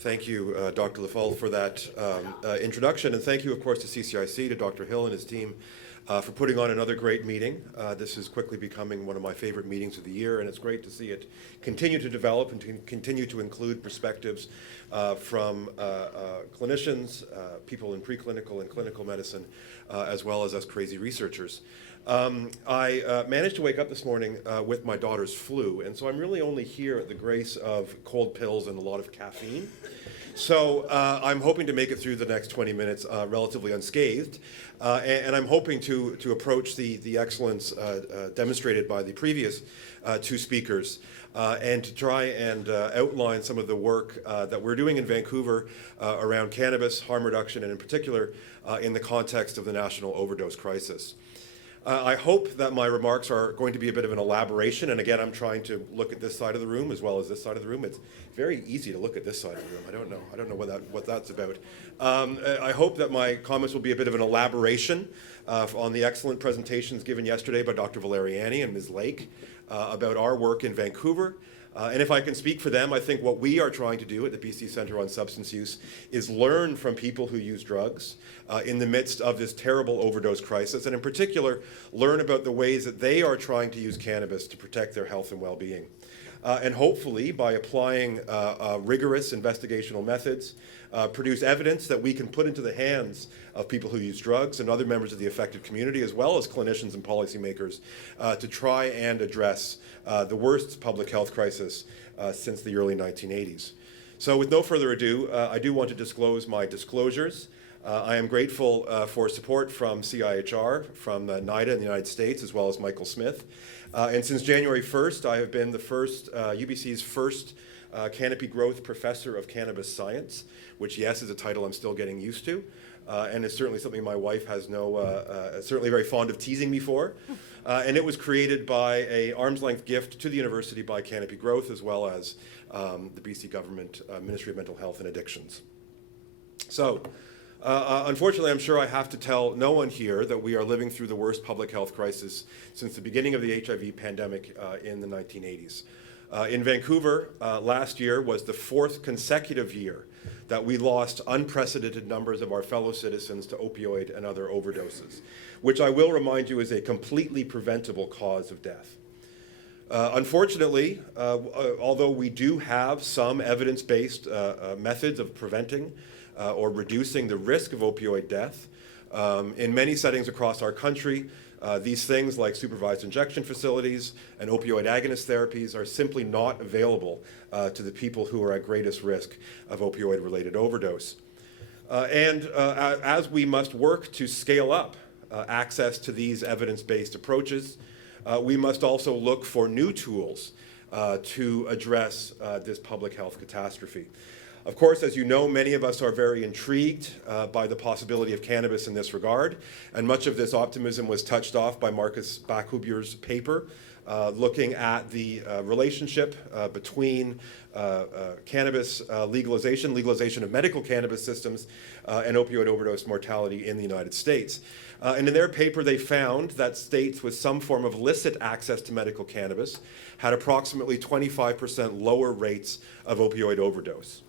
Thank you, Dr. Lafall, for that introduction, and thank you, of course, to CCIC, to Dr. Hill and his team for putting on another great meeting. This is quickly becoming one of my favorite meetings of the year, and it's great to see it continue to develop and to continue to include perspectives from clinicians, people in preclinical and clinical medicine, as well as us crazy researchers. I managed to wake up this morning with my daughter's flu, and so I'm really only here at the grace of cold pills and a lot of caffeine. So I'm hoping to make it through the next 20 minutes relatively unscathed, and I'm hoping to approach the excellence demonstrated by the previous two speakers and to try and outline some of the work that we're doing in Vancouver around cannabis, harm reduction, and in particular in the context of the national overdose crisis. I hope that my remarks are going to be a bit of an elaboration, and again, I'm trying to look at this side of the room as well as this side of the room. It's very easy to look at this side of the room. I don't know what that's about. I hope that my comments will be a bit of an elaboration on the excellent presentations given yesterday by Dr. Valeriani and Ms. Lake about our work in Vancouver. And if I can speak for them, I think what we are trying to do at the BC Centre on Substance Use is learn from people who use drugs in the midst of this terrible overdose crisis, and in particular, learn about the ways that they are trying to use cannabis to protect their health and well-being. And hopefully, by applying rigorous investigational methods, produce evidence that we can put into the hands of people who use drugs and other members of the affected community, as well as clinicians and policymakers, to try and address the worst public health crisis since the early 1980s. So with no further ado, I do want to disclose my disclosures. I am grateful for support from CIHR, from NIDA in the United States, as well as Michael Smith. And since January 1st, I have been the UBC's first Canopy Growth Professor of Cannabis Science, which, yes, is a title I'm still getting used to, and is certainly something my wife has certainly very fond of teasing me for. And it was created by an arm's-length gift to the university by Canopy Growth, as well as the BC Government Ministry of Mental Health and Addictions. So, unfortunately, I'm sure I have to tell no one here that we are living through the worst public health crisis since the beginning of the HIV pandemic in the 1980s. In Vancouver, last year was the fourth consecutive year that we lost unprecedented numbers of our fellow citizens to opioid and other overdoses, which I will remind you is a completely preventable cause of death. Unfortunately, although we do have some evidence-based methods of preventing or reducing the risk of opioid death, in many settings across our country, these things like supervised injection facilities and opioid agonist therapies are simply not available to the people who are at greatest risk of opioid-related overdose. And as we must work to scale up access to these evidence-based approaches, we must also look for new tools to address this public health catastrophe. Of course, as you know, many of us are very intrigued by the possibility of cannabis in this regard, and much of this optimism was touched off by Marcus Bachhuber's paper, looking at the relationship between cannabis legalization of medical cannabis systems, and opioid overdose mortality in the United States. And in their paper, they found that states with some form of licit access to medical cannabis had approximately 25% lower rates of opioid overdose.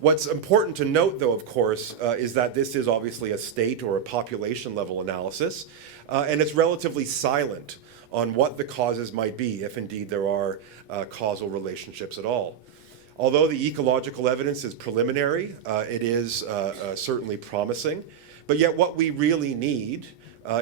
What's important to note, though, of course, is that this is obviously a state or a population level analysis, and it's relatively silent on what the causes might be, if indeed there are causal relationships at all. Although the ecological evidence is preliminary, it is certainly promising, but yet what we really need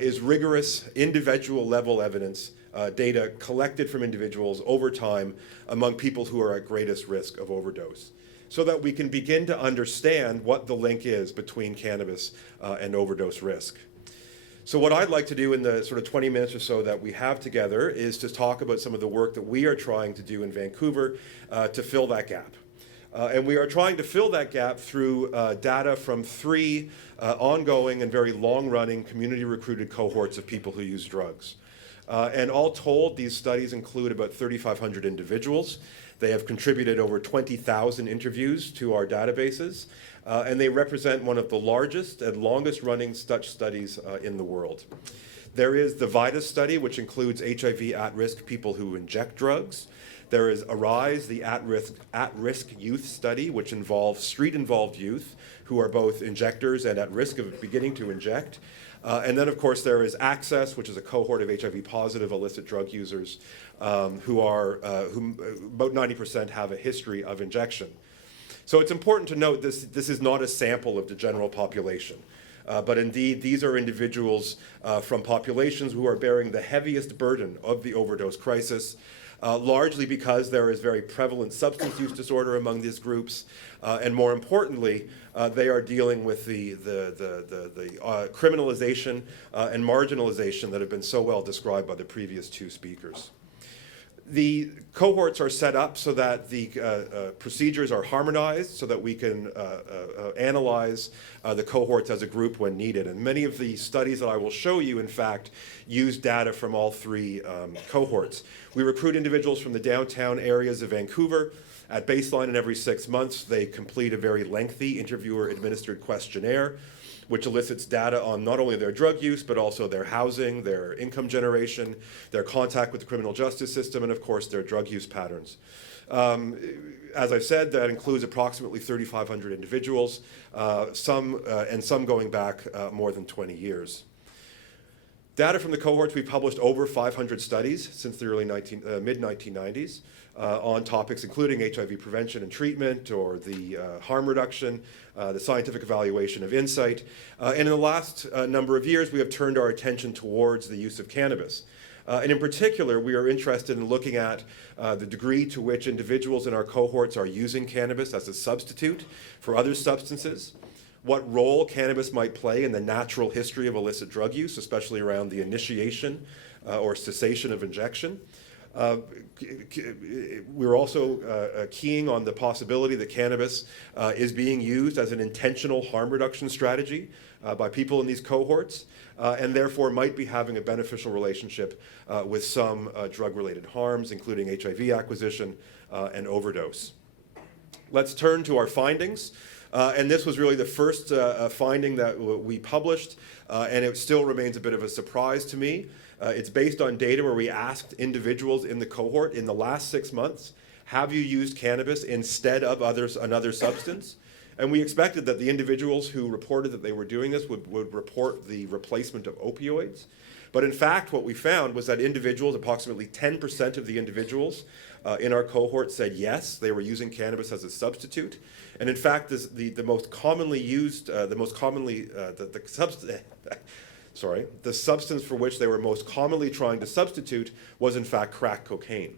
is rigorous individual level evidence, data collected from individuals over time among people who are at greatest risk of overdose, so that we can begin to understand what the link is between cannabis and overdose risk. So what I'd like to do in the sort of 20 minutes or so that we have together is to talk about some of the work that we are trying to do in Vancouver to fill that gap. And we are trying to fill that gap through data from three ongoing and very long-running community-recruited cohorts of people who use drugs. And all told, these studies include about 3,500 individuals. They have contributed over 20,000 interviews to our databases, and they represent one of the largest and longest running such studies in the world. There is the VITAS study, which includes HIV at-risk people who inject drugs. There is ARISE, the at-risk youth study, which involves street-involved youth who are both injectors and at risk of beginning to inject. And then, of course, there is ACCESS, which is a cohort of HIV-positive illicit drug users who about 90% have a history of injection. So it's important to note this is not a sample of the general population. But indeed, these are individuals from populations who are bearing the heaviest burden of the overdose crisis, largely because there is very prevalent substance use disorder among these groups, and more importantly, they are dealing with the criminalization and marginalization that have been so well described by the previous two speakers. The cohorts are set up so that the procedures are harmonized so that we can analyze the cohorts as a group when needed. And many of the studies that I will show you, in fact, use data from all three cohorts. We recruit individuals from the downtown areas of Vancouver. At baseline and every 6 months, they complete a very lengthy interviewer-administered questionnaire, which elicits data on not only their drug use, but also their housing, their income generation, their contact with the criminal justice system, and of course, their drug use patterns. As I said, that includes approximately 3,500 individuals, some going back more than 20 years. Data from the cohorts, we've published over 500 studies since the mid-1990s on topics including HIV prevention and treatment, or the harm reduction, the scientific evaluation of insight. And in the last number of years, we have turned our attention towards the use of cannabis. And in particular, we are interested in looking at the degree to which individuals in our cohorts are using cannabis as a substitute for other substances, what role cannabis might play in the natural history of illicit drug use, especially around the initiation or cessation of injection. We're also keying on the possibility that cannabis is being used as an intentional harm reduction strategy by people in these cohorts, and therefore might be having a beneficial relationship with some drug-related harms, including HIV acquisition and overdose. Let's turn to our findings. And this was really the first finding that we published, and it still remains a bit of a surprise to me. It's based on data where we asked individuals in the cohort in the last 6 months, have you used cannabis instead of another substance? And we expected that the individuals who reported that they were doing this would report the replacement of opioids. But in fact, what we found was that individuals, approximately 10% of the individuals in our cohort said yes, they were using cannabis as a substitute. And in fact, the most commonly used, the substance for which they were most commonly trying to substitute was in fact crack cocaine.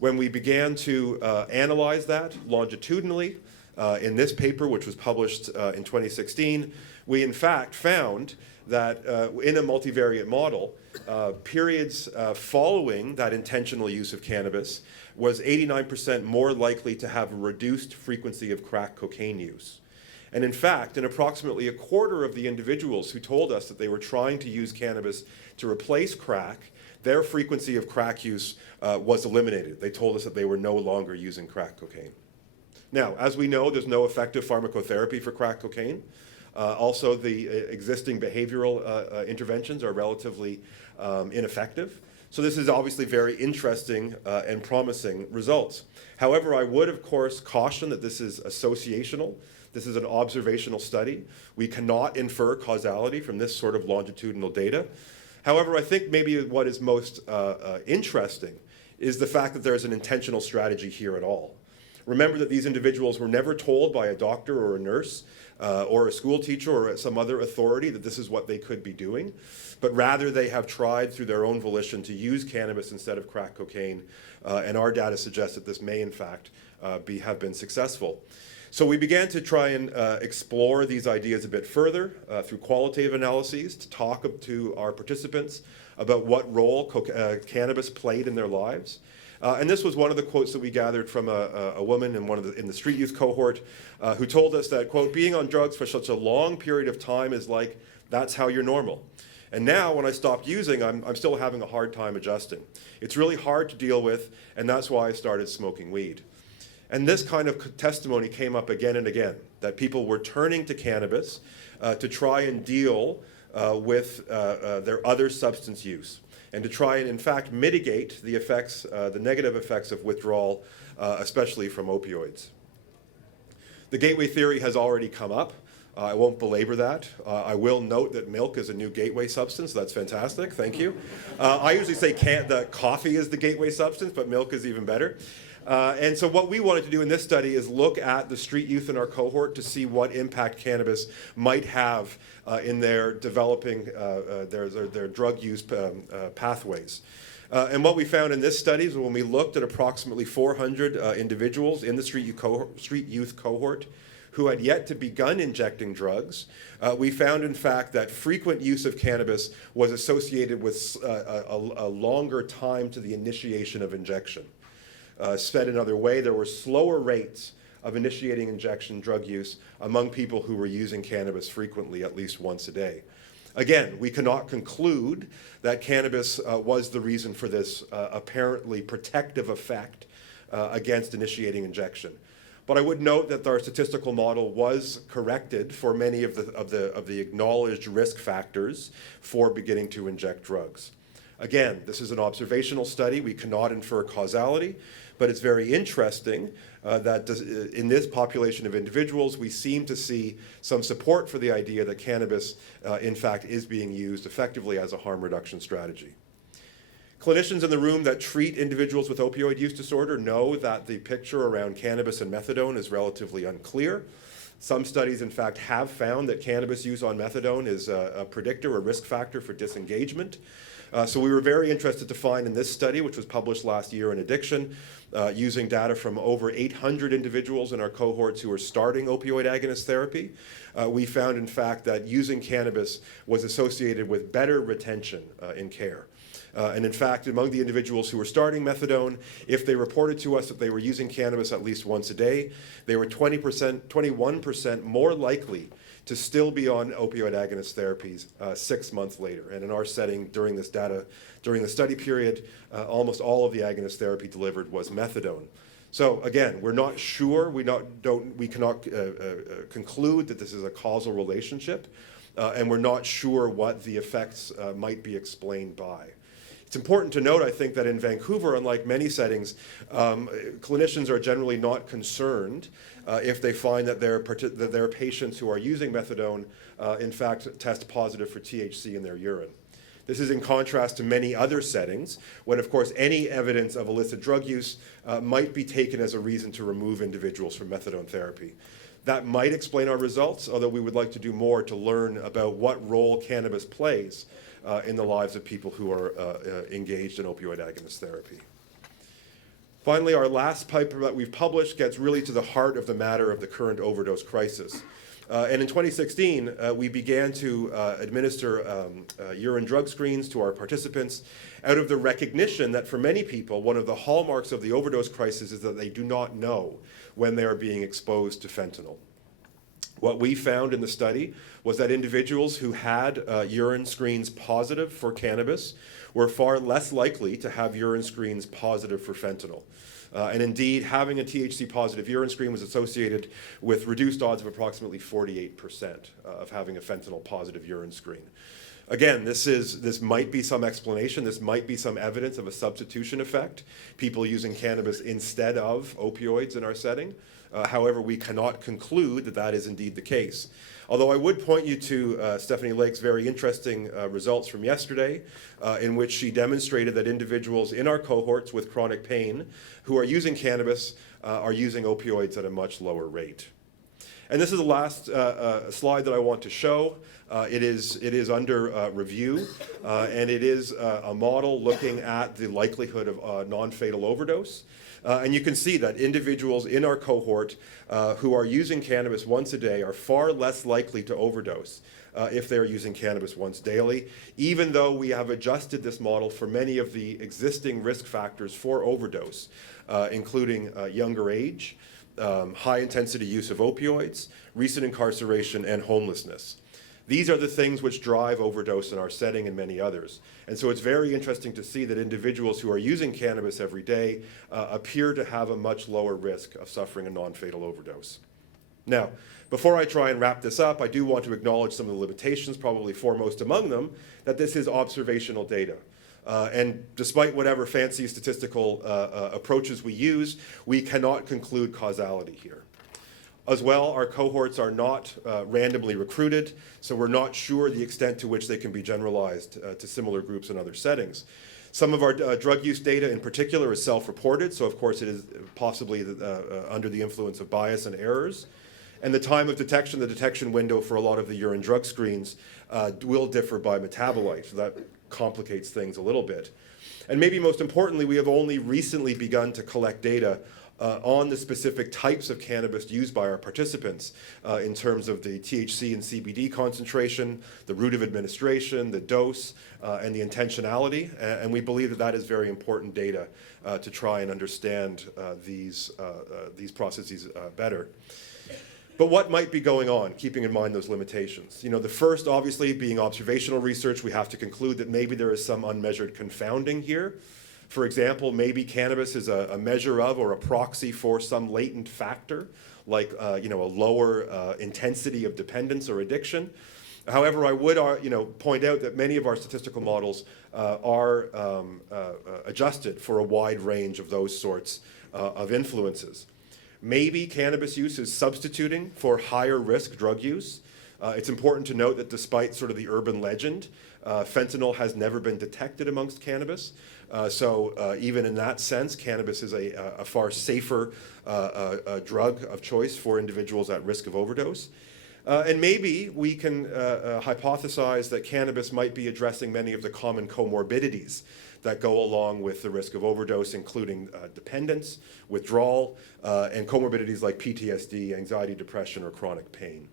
When we began to analyze that longitudinally, in this paper, which was published in 2016, we in fact found that in a multivariate model, periods following that intentional use of cannabis was 89% more likely to have a reduced frequency of crack cocaine use. And in fact, in approximately a quarter of the individuals who told us that they were trying to use cannabis to replace crack, their frequency of crack use was eliminated. They told us that they were no longer using crack cocaine. Now, as we know, there's no effective pharmacotherapy for crack cocaine. Also, the existing behavioral interventions are relatively ineffective. So this is obviously very interesting and promising results. However, I would, of course, caution that this is associational. This is an observational study. We cannot infer causality from this sort of longitudinal data. However, I think maybe what is most interesting is the fact that there's an intentional strategy here at all. Remember that these individuals were never told by a doctor or a nurse or a school teacher or some other authority that this is what they could be doing, but rather they have tried through their own volition to use cannabis instead of crack cocaine, and our data suggests that this may in fact have been successful. So we began to try and explore these ideas a bit further through qualitative analyses to talk to our participants about what role cannabis played in their lives. And this was one of the quotes that we gathered from a woman in the street youth cohort who told us that, quote, being on drugs for such a long period of time is like, that's how you're normal. And now when I stopped using, I'm still having a hard time adjusting. It's really hard to deal with, and that's why I started smoking weed. And this kind of testimony came up again and again, that people were turning to cannabis to try and deal with their other substance use. and to try and, in fact, mitigate the effects, the negative effects of withdrawal, especially from opioids. The gateway theory has already come up. I won't belabor that. I will note that milk is a new gateway substance. That's fantastic. Thank you. I usually say that coffee is the gateway substance, but milk is even better. And so what we wanted to do in this study is look at the street youth in our cohort to see what impact cannabis might have in their developing their drug use pathways. And what we found in this study is when we looked at approximately 400 individuals in the street youth cohort who had yet to begun injecting drugs, we found, in fact, that frequent use of cannabis was associated with a longer time to the initiation of injection. Said another way, there were slower rates of initiating injection drug use among people who were using cannabis frequently, at least once a day. Again, we cannot conclude that cannabis was the reason for this apparently protective effect against initiating injection. But I would note that our statistical model was corrected for many of the acknowledged risk factors for beginning to inject drugs. Again, this is an observational study. We cannot infer causality, but it's very interesting that in this population of individuals, we seem to see some support for the idea that cannabis, in fact, is being used effectively as a harm reduction strategy. Clinicians in the room that treat individuals with opioid use disorder know that the picture around cannabis and methadone is relatively unclear. Some studies, in fact, have found that cannabis use on methadone is a predictor or risk factor for disengagement. So we were very interested to find in this study, which was published last year in Addiction, using data from over 800 individuals in our cohorts who are starting opioid agonist therapy. We found, in fact, that using cannabis was associated with better retention in care. And in fact, among the individuals who were starting methadone, if they reported to us that they were using cannabis at least once a day, they were 21% more likely to still be on opioid agonist therapies 6 months later. And in our setting, during the study period, almost all of the agonist therapy delivered was methadone. So again, we're not sure, we cannot conclude that this is a causal relationship, and we're not sure what the effects might be explained by. It's important to note, I think, that in Vancouver, unlike many settings, clinicians are generally not concerned if they find that their patients who are using methadone, in fact, test positive for THC in their urine. This is in contrast to many other settings, when, of course, any evidence of illicit drug use might be taken as a reason to remove individuals from methadone therapy. That might explain our results, although we would like to do more to learn about what role cannabis plays in the lives of people who are engaged in opioid agonist therapy. Finally, our last paper that we've published gets really to the heart of the matter of the current overdose crisis. And in 2016, we began to administer urine drug screens to our participants out of the recognition that for many people, one of the hallmarks of the overdose crisis is that they do not know when they are being exposed to fentanyl. What we found in the study was that individuals who had urine screens positive for cannabis were far less likely to have urine screens positive for fentanyl. And indeed, having a THC positive urine screen was associated with reduced odds of approximately 48% of having a fentanyl positive urine screen. Again, this might be some explanation, this might be some evidence of a substitution effect, people using cannabis instead of opioids in our setting. However, we cannot conclude that that is indeed the case. Although I would point you to Stephanie Lake's very interesting results from yesterday, in which she demonstrated that individuals in our cohorts with chronic pain who are using cannabis are using opioids at a much lower rate. And this is the last slide that I want to show. It is under review, and it is a model looking at the likelihood of non-fatal overdose. And you can see that individuals in our cohort who are using cannabis once a day are far less likely to overdose if they're using cannabis once daily, even though we have adjusted this model for many of the existing risk factors for overdose, including younger age, high-intensity use of opioids, recent incarceration, and homelessness. These are the things which drive overdose in our setting and many others. And so it's very interesting to see that individuals who are using cannabis every day appear to have a much lower risk of suffering a non-fatal overdose. Now, before I try and wrap this up, I do want to acknowledge some of the limitations, probably foremost among them, that this is observational data. And despite whatever fancy statistical approaches we use, we cannot conclude causality here. As well, our cohorts are not randomly recruited, so we're not sure the extent to which they can be generalized to similar groups in other settings. Some of our drug use data in particular is self-reported, so of course it is possibly under the influence of bias and errors. And the time of detection, the detection window for a lot of the urine drug screens will differ by metabolite, so that complicates things a little bit. And maybe most importantly, we have only recently begun to collect data on the specific types of cannabis used by our participants in terms of the THC and CBD concentration, the route of administration, the dose, and the intentionality. And we believe that that is very important data to try and understand these processes better. But what might be going on, keeping in mind those limitations? You know, the first, obviously, being observational research, we have to conclude that maybe there is some unmeasured confounding here. For example, maybe cannabis is a measure of or a proxy for some latent factor, like a lower intensity of dependence or addiction. However, I would point out that many of our statistical models are adjusted for a wide range of those sorts of influences. Maybe cannabis use is substituting for higher risk drug use. It's important to note that despite sort of the urban legend, fentanyl has never been detected amongst cannabis. So even in that sense, cannabis is a far safer drug of choice for individuals at risk of overdose. And maybe we can hypothesize that cannabis might be addressing many of the common comorbidities that go along with the risk of overdose, including dependence, withdrawal, and comorbidities like PTSD, anxiety, depression, or chronic pain.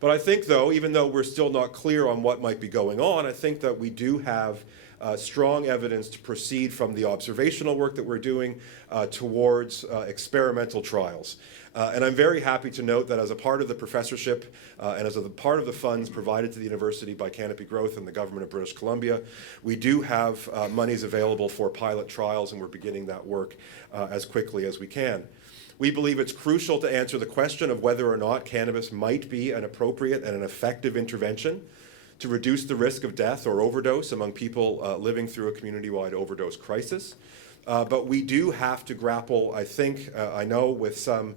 But I think, though, even though we're still not clear on what might be going on, I think that we do have strong evidence to proceed from the observational work that we're doing towards experimental trials. And I'm very happy to note that as a part of the professorship and as a part of the funds provided to the university by Canopy Growth and the government of British Columbia, we do have monies available for pilot trials, and we're beginning that work as quickly as we can. We believe it's crucial to answer the question of whether or not cannabis might be an appropriate and an effective intervention to reduce the risk of death or overdose among people living through a community-wide overdose crisis. But we do have to grapple, I know, with some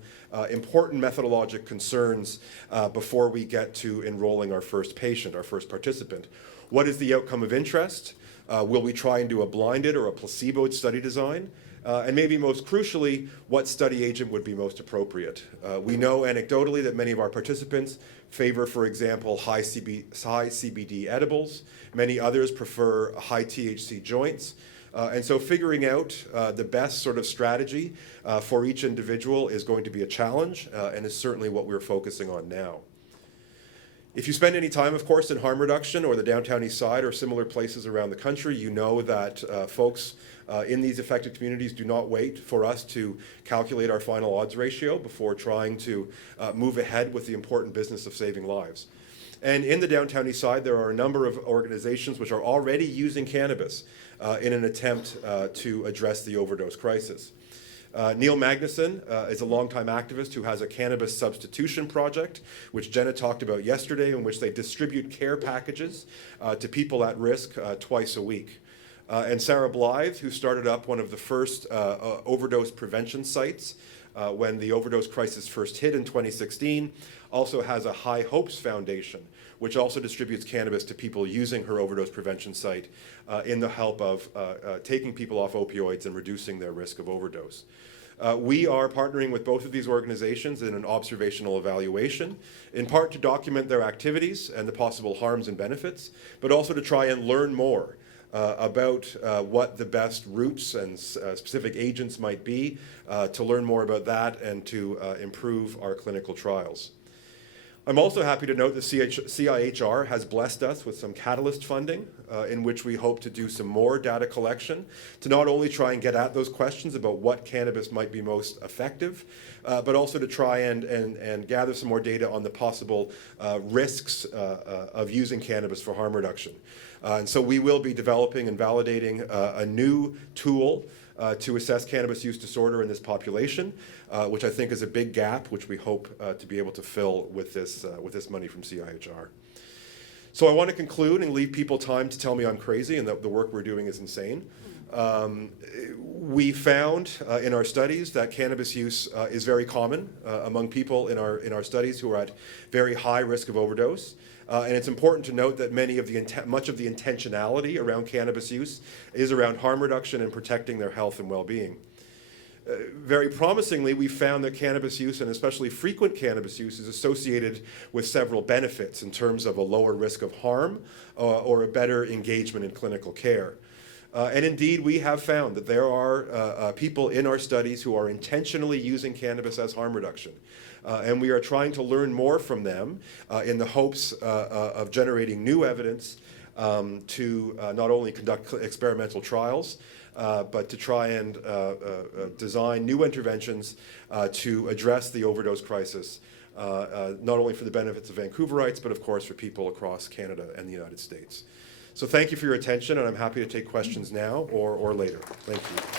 important methodologic concerns before we get to enrolling our first patient, our first participant. What is the outcome of interest? Will we try and do a blinded or a placeboed study design? And maybe most crucially, what study agent would be most appropriate? We know anecdotally that many of our participants favor, for example, high CBD edibles. Many others prefer high THC joints. And so figuring out the best sort of strategy for each individual is going to be a challenge and is certainly what we're focusing on now. If you spend any time, of course, in harm reduction or the downtown east side or similar places around the country, you know that folks in these affected communities do not wait for us to calculate our final odds ratio before trying to move ahead with the important business of saving lives. And in the downtown east side, there are a number of organizations which are already using cannabis in an attempt to address the overdose crisis. Neil Magnuson is a longtime activist who has a cannabis substitution project, which Jenna talked about yesterday, in which they distribute care packages to people at risk twice a week. And Sarah Blythe, who started up one of the first overdose prevention sites when the overdose crisis first hit in 2016, also has a High Hopes Foundation, which also distributes cannabis to people using her overdose prevention site in the help of taking people off opioids and reducing their risk of overdose. We are partnering with both of these organizations in an observational evaluation, in part to document their activities and the possible harms and benefits, but also to try and learn more about what the best routes and specific agents might be, to learn more about that and to improve our clinical trials. I'm also happy to note that CIHR has blessed us with some catalyst funding in which we hope to do some more data collection to not only try and get at those questions about what cannabis might be most effective, but also to try and gather some more data on the possible risks of using cannabis for harm reduction. And so we will be developing and validating a new tool to assess cannabis use disorder in this population, which I think is a big gap, which we hope to be able to fill with this money from CIHR. So I want to conclude and leave people time to tell me I'm crazy and that the work we're doing is insane. We found in our studies that cannabis use is very common among people in our studies who are at very high risk of overdose. And it's important to note that much of the intentionality around cannabis use is around harm reduction and protecting their health and well-being. Very promisingly, we found that cannabis use, and especially frequent cannabis use, is associated with several benefits in terms of a lower risk of harm or a better engagement in clinical care. And indeed, we have found that there are people in our studies who are intentionally using cannabis as harm reduction. And we are trying to learn more from them in the hopes of generating new evidence to not only conduct experimental trials, but to try and design new interventions to address the overdose crisis, not only for the benefits of Vancouverites, but of course for people across Canada and the United States. So thank you for your attention, and I'm happy to take questions now or later. Thank you.